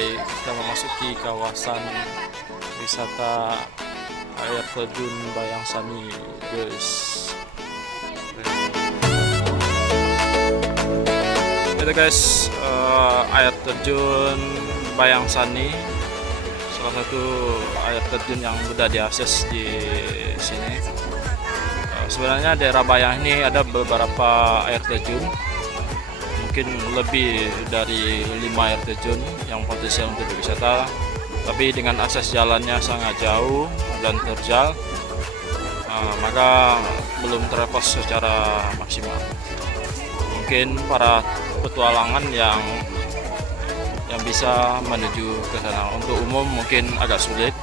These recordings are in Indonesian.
mulai kita memasuki kawasan wisata air terjun Bayang Sani, guys. Itu guys, air terjun Bayang Sani, salah satu air terjun yang mudah diakses di sini. Sebenarnya daerah Bayang ini ada beberapa air terjun, mungkin lebih dari 5 air terjun yang potensial untuk berwisata, tapi dengan akses jalannya sangat jauh dan terjal, maka belum terekspos secara maksimal. Mungkin para petualangan yang bisa menuju ke sana, untuk umum mungkin agak sulit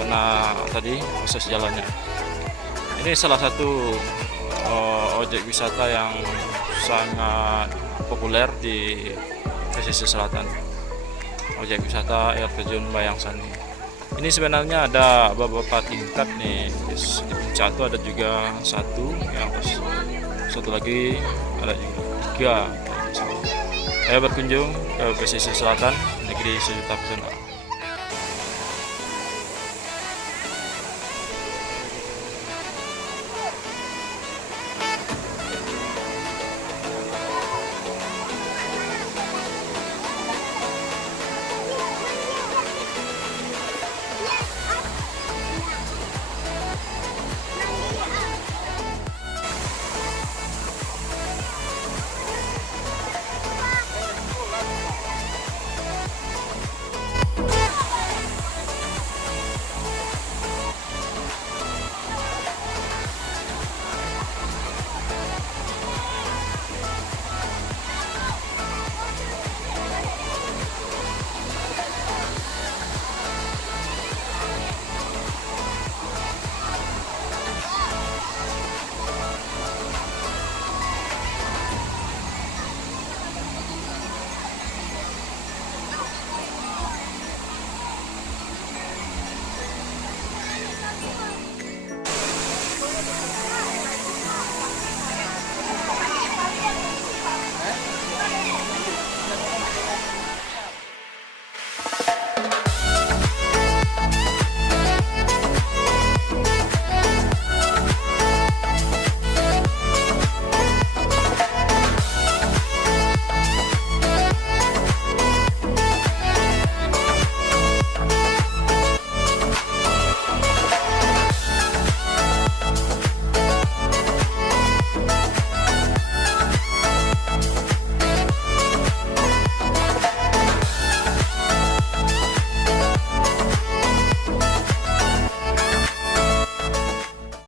karena tadi akses jalannya. Ini salah satu objek wisata yang sangat populer di pesisir selatan, objek wisata air terjun Bayang Sani. Ini sebenarnya ada beberapa tingkat nih, di puncak itu ada juga satu, yang atas satu lagi ada juga 3. Saya berkunjung ke pesisir selatan negeri sejuta pesona.